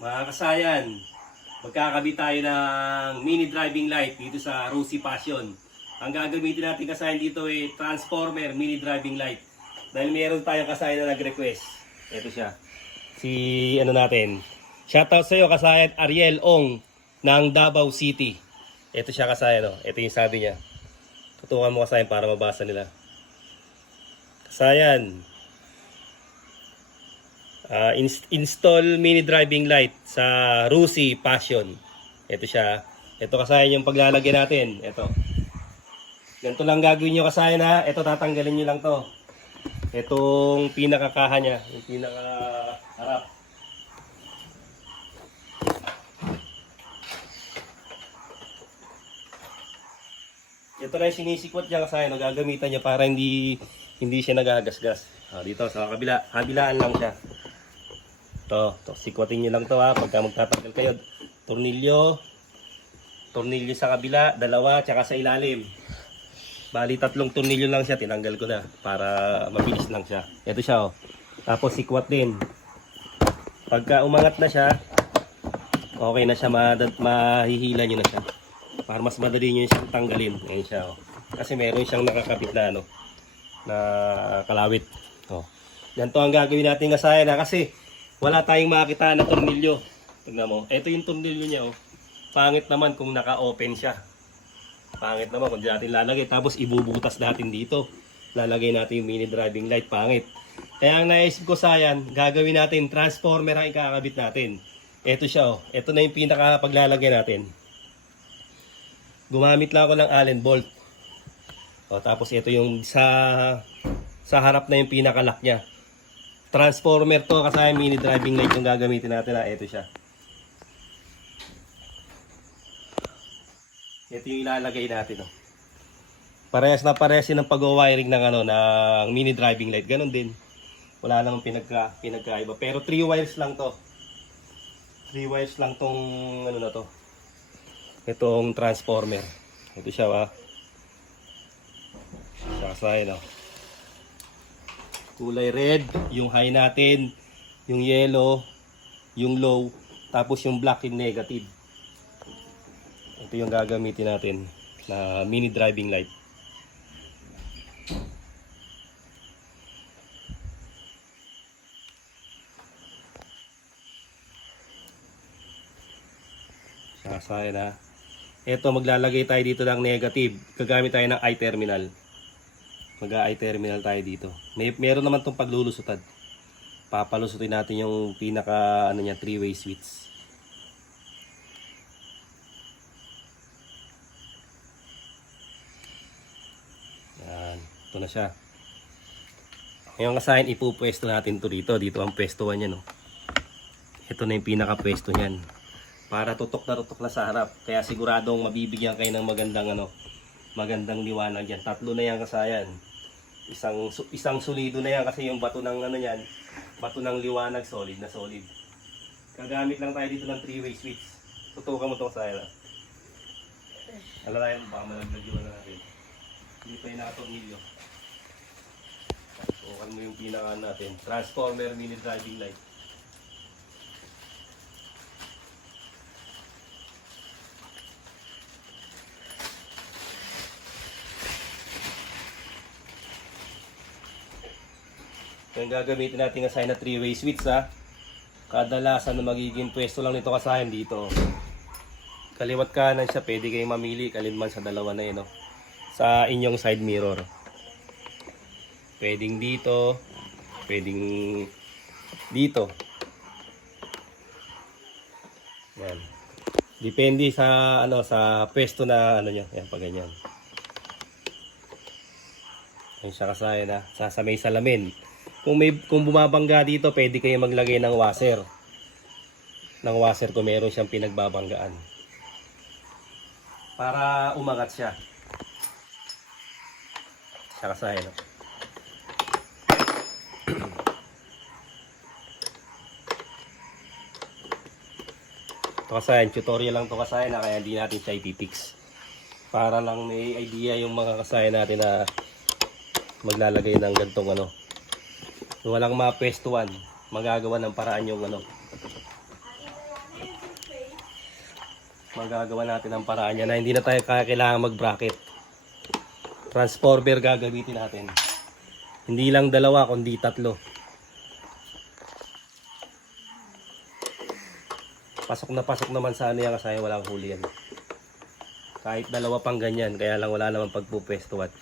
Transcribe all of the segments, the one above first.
Mga kasayan, magkakabit tayo ng mini driving light dito sa Rosy Passion. Ang gagamitin natin kasayan dito ay transformer mini driving light. Dahil meron tayong kasayan na nag-request. Ito siya. Si ano natin. Shoutout sa iyo kasayan Ariel Ong ng Davao City. Ito siya kasayan. Oh. Ito yung sabi niya. Tutukan mo kasayan para mabasa nila. Kasayan. Install mini driving light sa Rosy Passion. Ito siya. Ito kasayan yung paglalagay natin. Ito. Ganito lang gagawin nyo kasayan ha. Ito tatanggalin nyo lang to. Itong pinakakaha niya. Yung pinakaharap. Ito na yung sinisikwat niya kasayan. Gagamitan niya para hindi siya nagagasgas. Dito sa kabilaan lang siya. Ito, sikwatin nyo lang to ha. Pagka magtatanggal kayo, tornilyo sa kabila, dalawa, tsaka sa ilalim. Bali, 3 tornilyo lang siya, tinanggal ko na para mabilis lang siya. Ito siya oh. Tapos sikwat din. Pagka umangat na siya, okay na siya, mahihila nyo na siya. Para mas madali nyo siyang tanggalin. Ayan siya oh. Kasi meron siyang nakakabit na ano, na kalawit. Oh. Yan to ang gagawin natin kasayan na kasi wala tayong makita na tornilyo. Tingnan mo. Ito yung tornilyo niya oh. Pangit naman kung naka-open siya. Pangit naman kung di natin lalagay. Tapos ibubutas natin dito. Lalagay natin yung mini driving light. Pangit. Kaya ang naisip ko sayan, gagawin natin transformer ang ikakabit natin. Ito siya oh. Ito na yung pinaka paglalagay natin. Gumamit lang ako ng Allen bolt. O, tapos ito yung sa harap na yung pinaka-lock niya. Transformer to kasi mini driving light yung gagamitin natin na ito siya. Ito yung ilalagay natin oh. Parehas na parehas ng pag-wiring ng ano ng mini driving light. Ganon din. Wala nang pinagkaiba. Pero 3 wires lang to. 3 wires lang tong ano na to. Itong transformer. Ito siya ah. Sasayin oh. Kulay red, yung high natin, yung yellow, yung low, tapos yung black yung negative. Ito yung gagamitin natin na mini driving light. Sasaya na. Ito maglalagay tayo dito ng negative. Gagamit tayo ng I-terminal. Mag-I-terminal tayo dito. Meron naman tong paglulusutan. Papalusutin natin yung pinaka ano niya, 3-way switch. Yan, ito na siya. Ngayon kasahin ipupwesto natin to dito. Dito ang pwestuhan niya no. Ito na yung pinaka pwesto niyan. Para tutok na sa harap. Kaya siguradong mabibigyan kayo ng magandang liwanag yan. 3 na yan kasayan. Isang solido na yan kasi yung bato ng ano yan, bato ng liwanag solid na solid. Gagamit lang tayo dito ng 3-way switch. Tutukan mo ito kasayan. Alalayan mo baka malaglag yung ano natin. Hindi pa yung nakatornilyo. Tutukan mo yung pinaka natin. Transformer mini driving light. Yung gagamitin natin kasayan na 3-way switch ha. Kadalasan na magiging pwesto lang nito kasayan dito. Kaliwat kanan siya, pwede kayong mamili kalinman sa dalawa na yun. No? Sa inyong side mirror. Pwedeng dito, pwedeng dito. Yan. Depende sa sa pwesto na nyo. Yan pag ganyan. Yan siya kasayan ha. Sa may salamin. Kung bumabangga dito, pwede kayo maglagay ng washer. Ng washer kung meron siyang pinagbabanggaan. Para umangat siya. Siya kasahin. No? Ito kasahin, tutorial lang ito kasahin na kaya hindi natin siya ipipix. Para lang may idea yung mga kasahin natin na maglalagay ng gantong ano. Walang mapwestuhan, magagawa ng paraan yung ano, magagawa natin ang paraan niya na hindi na tayo kailangan mag-bracket. Transformer gagamitin natin. Hindi lang dalawa, kundi tatlo. Pasok na pasok naman sa ano yan kasi walang huli yan. Kahit dalawa pang ganyan, kaya lang wala naman pagpupwestuhan.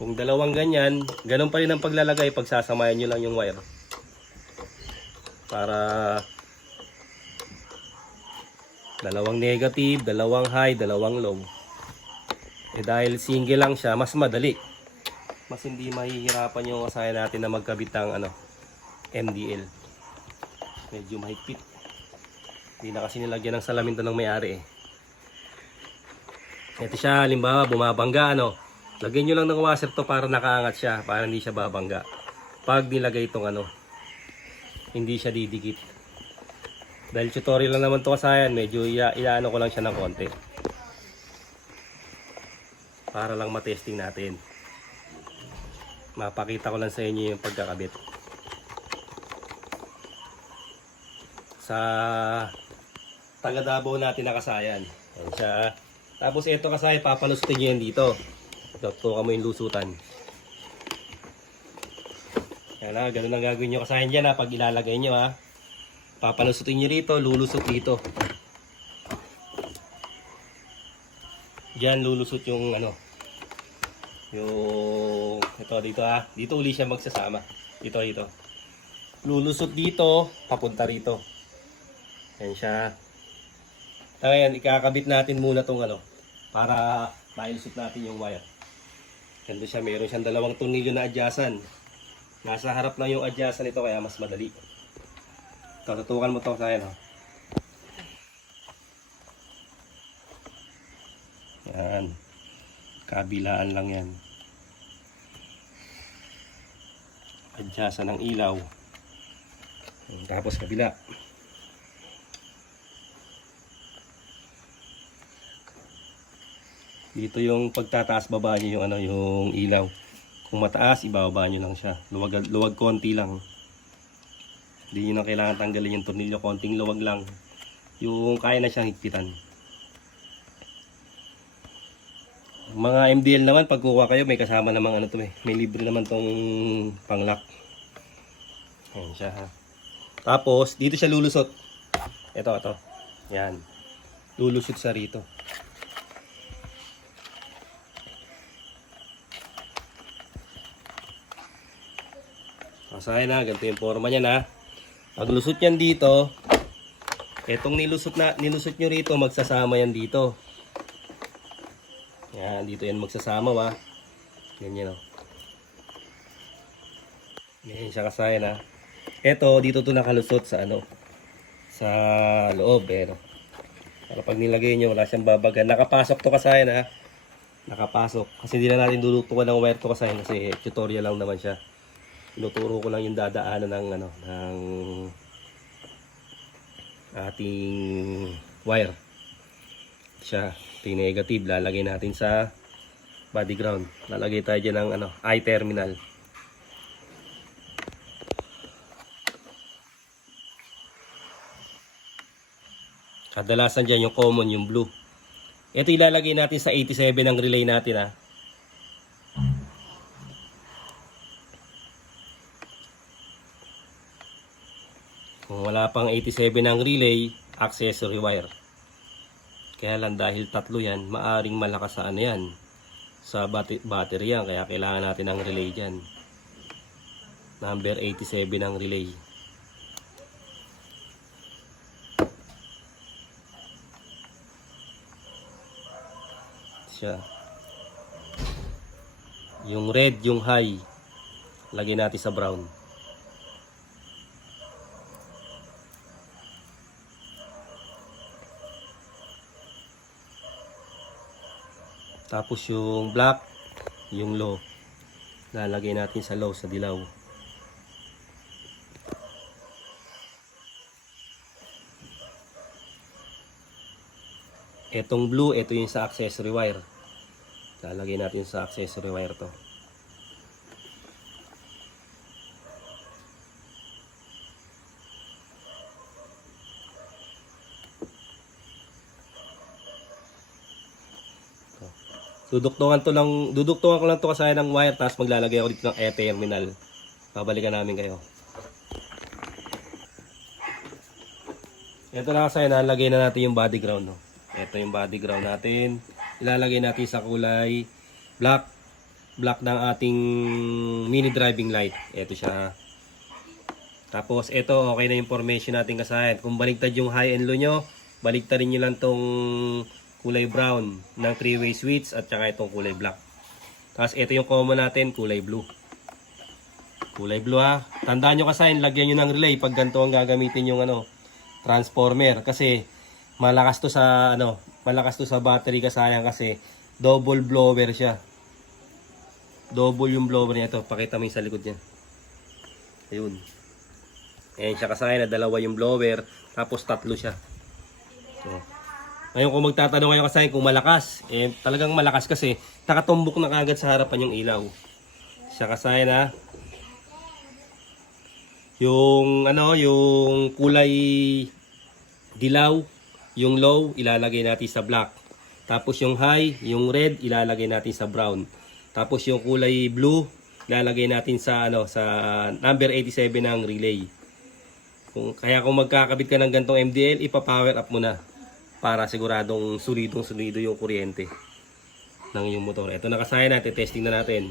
Kung dalawang ganyan, ganun pa rin ang paglalagay, pagsasamayan nyo lang yung wire. Para dalawang negative, dalawang high, dalawang low. Eh dahil single lang siya, mas madali. Mas hindi mahihirapan yung asaya natin na magkabit ng MDL. Medyo mahigpit. Hindi na kasi nilagyan ng salamin to ng may-ari eh. Ito siya, halimbawa bumabangga lagyan nyo lang ng washer to para nakaangat siya, para hindi siya babangga. Pag nilagay itong hindi siya didikit. Dahil tutorial lang naman to kasayan, medyo iaano ko lang siya ng konti. Para lang matesting natin. Mapakita ko lang sa inyo yung pagkakabit. Sa taga Davao natin na kasayan. Yan siya. Tapos ito kasayan, papalusutin nyo yan dito. Tutukan mo yung lusutan. Yan na, ganun ang gagawin nyo kasayan dyan pag ilalagay nyo papalusutin nyo rito, lulusot dito. Diyan lulusot yung yung ito dito dito uli siya magsasama. Dito. Lulusot dito, papunta rito. Yan siya. Ngayon, ikakabit natin muna tong para mailusot natin yung wire. Ganito siya, meron siyang dalawang tornilyo na adyasan. Nasa harap lang yung adyasan ito kaya mas madali. Tutukan mo to sa akin Yan. Kabilaan lang yan. Adyasan ng ilaw. Tapos kabila. Dito yung pagtataas baba niyo yung yung ilaw. Kung mataas ibababa niyo lang siya. Luwag konti lang. Hindi niyo na kailangan tanggalin yung tornilyo, konting luwag lang. Yung kaya na siyang higpitan. Mga MDL naman pag kuha kayo may kasama namang may libre naman tong panglock. Ayan siya Tapos dito siya lulusot. Ito. Yan. Lulusot sa rito. Masahin ganito yung forma niya Pag lusot yan dito, etong nilusot nyo rito, magsasama yan dito. Yan, dito yan magsasama Ganyan Ganyan siya kasayan Eto, dito to nakalusot sa sa loob Para pag nilagay nyo, wala siyang babagan. Nakapasok to kasayan Nakapasok. Kasi hindi na natin dulutukan ng wire to kasayan kasi tutorial lang naman siya. Tinuturo ko lang yung dadaanan ng ating wire. Siya, negative lalagay natin sa body ground. Lalagay tayo dyan ng I terminal. Kadalasan dyan yung common, yung blue. Ito ilalagay natin sa 87 ng relay natin Kung wala pang 87 ng relay, accessory wire. Kaya lang dahil tatlo yan, maaring malakas sa yan. Sa battery yan, kaya kailangan natin ng relay dyan. Number 87 ng relay. Siya. Yung red, yung high, lagay natin sa brown. Tapos yung black, yung low, lalagay natin sa low, sa dilaw. Etong blue, ito yung sa accessory wire. Lalagay natin sa accessory wire to. Duduktungan ko lang to kasayan ng wire, tapos maglalagay ako dito ng e-terminal. Babalikan namin kayo. Ito na kasayan, nalagay na natin yung body ground. No? Ito yung body ground natin. Ilalagay natin sa kulay black. Black ng ating mini driving light. Ito siya. Tapos ito, okay na yung formation natin kasayan. Kung baligtad yung high and low nyo, baligtarin nyo lang tong kulay brown ng 3-way switch at saka itong kulay black. Tapos ito yung common natin, kulay blue. Kulay blue ha. Tandaan nyo kasi, lagyan nyo ng relay pag ganito ang gagamitin yung transformer. Kasi malakas to sa battery kasayang kasi double blower siya. Double yung blower niya. Ito, pakita mo yung sa likod niya. Ayun. Ayan siya kasayang na dalawa yung blower. Tapos tatlo siya. So, ngayon kung magtatanong kayo kasi kung malakas, talagang malakas kasi nakatumbok na kagad sa harapan yung ilaw. Siya kasi na yung kulay dilaw, yung low ilalagay natin sa black. Tapos yung high, yung red ilalagay natin sa brown. Tapos yung kulay blue ilalagay natin sa sa number 87 ng relay. Kaya kung magkakabit ka ng gantong MDL, ipa-power up mo na. Para siguradong solido yung kuryente ng iyong motor. Ito nakasaya natin, testing na natin.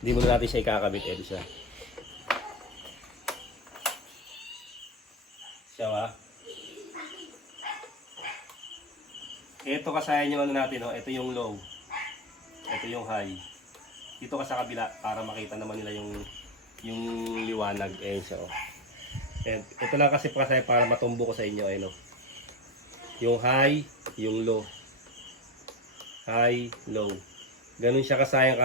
Hindi mo na natin siya ikakabit. Ito siya. Siya ba? Ito kasaya yung natin. Ito yung low. Ito yung high. Dito ka sa kabila para makita naman nila yung liwanag. Ayan siya. Ito lang kasi kasaya para matumbo ko sa inyo. Ayan, yung high, yung low. High, low. Ganun siya kasayang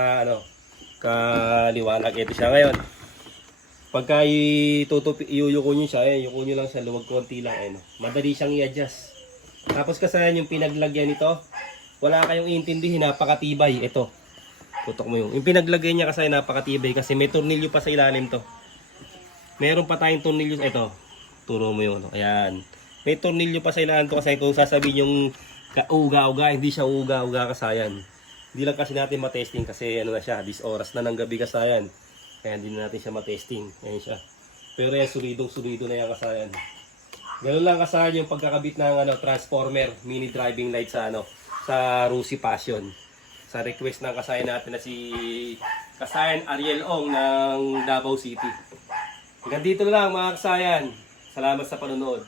kaliwanag. Ito siya ngayon. Pagka iyuyuko nyo siya, yuko nyo lang sa luwag konti lang. Madali siyang i-adjust. Tapos kasayan yung pinaglagyan nito, wala kayong iintindihin, napakatibay. Ito, tutok mo yung pinaglagay niya kasi napakatibay kasi may tornilyo pa sa ilalim to. Meron pa tayong tornilyo. Ito, turo mo yung ayan. May tornilyo pa sa ilalim to kasi kung sasabihin yung uga-uga, hindi siya uga-uga kasayan. Hindi lang kasi natin matesting kasi na siya, 10 oras na ng gabi kasayan. Kaya hindi na natin siya matesting. Ayan siya. Pero yan, solidong-solido na yan kasayan. Ganun lang kasayan yung pagkakabit ng transformer, mini driving light sa Rusi Passion. Sa request ng kasayan natin na si Kasayan Ariel Ong ng Davao City. Hanggang dito na lang mga kasayan. Salamat sa panonood.